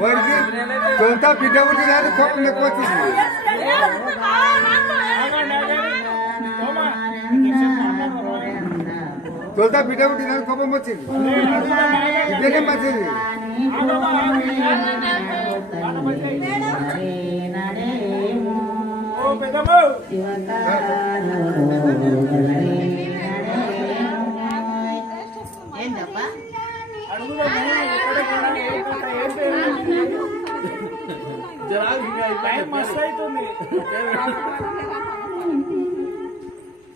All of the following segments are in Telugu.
వాడికి సొంత బిడ్డ పుట్టినాడు కోపం ఎక్కువ వచ్చింది. సొంత బిడ్డ పుట్టినాడు కోపం వచ్చింది. ఇదేనే మంచిది. మస్తు అవుతుంది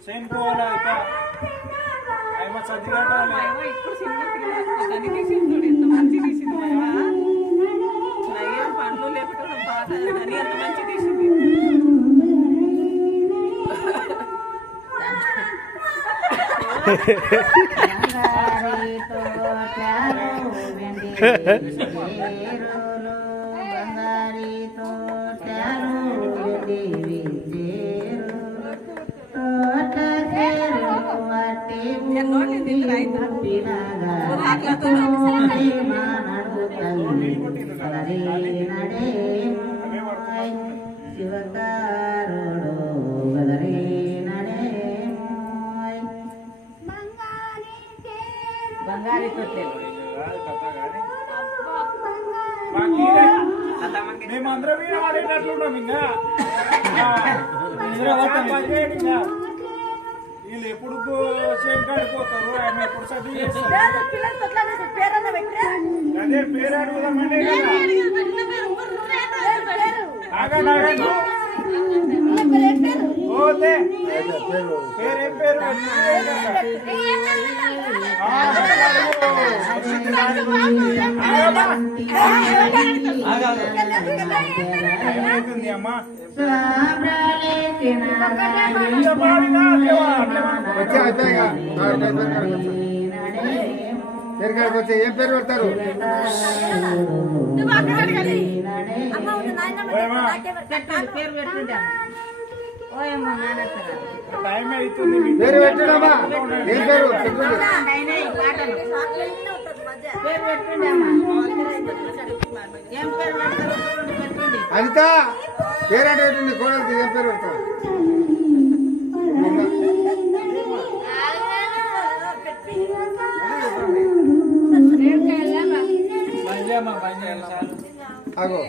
సేమ్ పోవాలా ఆయన చదివాటాలి. ఇప్పుడు చిన్న పిల్లలు తీసిండు ఎంత మంచి తీసింది ఏం పండ్లు లేకుండా పాట అని ఎంత మంచి తీసింది. మేమందరం వీణ వాడేటట్లున్నాం. ఇంకా వీళ్ళు ఎప్పుడు సేమ్ కాడిపోతారు, ఆయన ఎప్పుడు చదివి చేస్తారు. అదే పేరు అడుగుదామండి. పోతే పేరేం పేరు అమ్మా పేరుకాడికి వచ్చి ఏం పేరు పెడతారు? పేరు పెట్టడమ్మా. ఏం పేరు అనిత పేరంటే పెట్టింది కోడలికి ఏం పేరు పెడతావు? అగో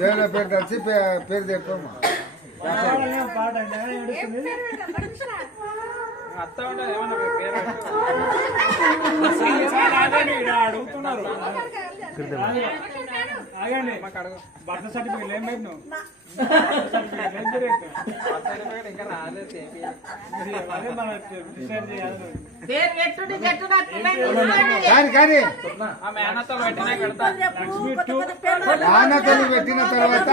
దేవుని పేరు కలిసి పేరు చెప్పమ్మా. అత్త ఉండదు ఏమన్నా అడుగుతున్నారు. బర్త్ సర్టిఫికేట్ ఏం పెట్టినావు? ఇంకా రాలేదు. మేనతలు పెట్టిన తర్వాత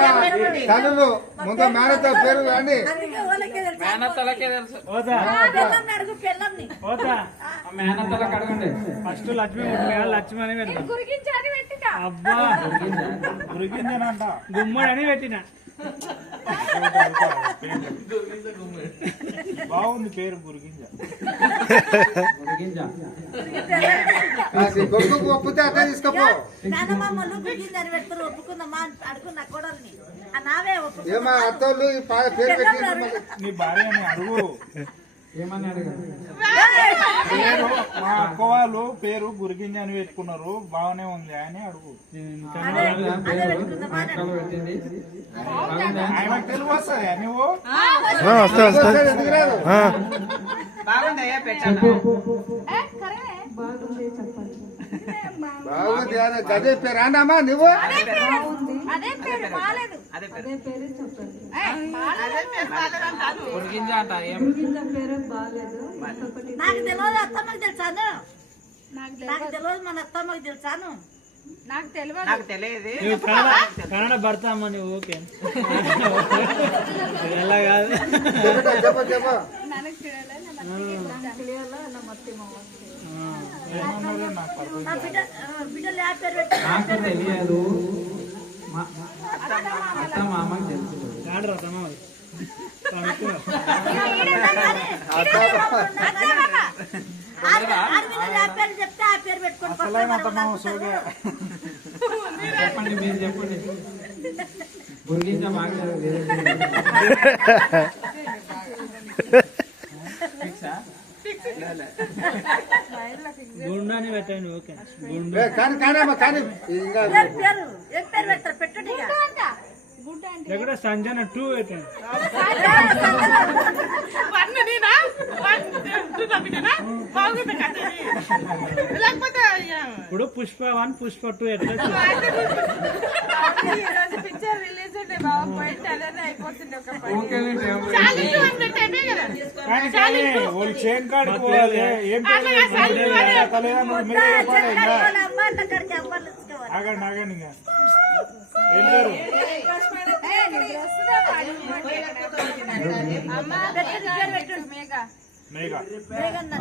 తల్లులు ముందు మేనత పేరు కానీ మేనతలకే తెలుసు. మేనతలకు అడగండి. ఫస్ట్ లక్ష్మి లక్ష్మి అని పెట్టిన. అబ్బా గురిగింజనంట గుమ్మడి అని పెట్టిన. బాగుంది పేరు గురిగింజ. కొడుకు ఒప్పుతే అట్లా తీసుకోపో. ఏమా అత్తోళ్ళు పేరు పెట్టి నీ భార్య అని అడుగు. ఏమని అడగారు? మా అక్క వాళ్ళు పేరు గురిగింజ అని పెట్టుకున్నారు, బాగానే ఉంది అని అడుగు. ఆయనకు తెలుగు వస్తుంది నువ్వు బాగుంది. అదే పేరు అన్నామా నువ్వు? ఉడికించ అంట ఏం నాకు తెలియదు అత్తమ్మకి తెలుసాను నాకు తెలియదు మన అత్తమ్మకి తెలుసాను నాకు తెలియదు నువ్వు కన్నడ భర్త అమ్మ నువ్వు ఓకే ఎలా కాదు చెప్ప చెప్ప ನನಗೆ ತಿಳಿಯಲ್ಲ ನಮ್ಮ ಅತ್ತೆ ಮಾವ నా బిడ్డలు ఆ పేరు పెట్టి నాకు తెలియదు అత్త మామకి తెలుసు కాదు రా తమ్మ ఆ పేరు చెప్తే ఆ పేరు పెట్టుకొని చెప్పండి మీరు చెప్పండి గురిగించ మాకు గుండాని పెట్టండి ఓకే గుండు కానీ కానమ్మా కానీ ఇంకా పేరు పేరు ఏం పేరు పెడతారు పెట్టండి ఇక. ఎక్కడ సంజన 2 పెట్టండి ఇప్పుడు పుష్ప 1 పుష్ప 2 ఎట్లా ఈరోజు పిక్చర్ రిలీజ్ ఉంటే బాగా పోయింటే అదే అయిపోతుంది ఒక పని. ఓకే కానీ వాళ్ళు చేన్ కాడికి పోవాలి ఏం పేరు తలేదా మీరే చెప్పాలి ఇంకా వాళ్ళ అమ్మ అన్న కాడికి అవ్వాలి ఇచ్చుకోవాలి. ఆగండి ఆగండి ఇంకా ఏం పేరు అమ్మ పేరు పెట్టు మేఘ మేఘా వేగన్న.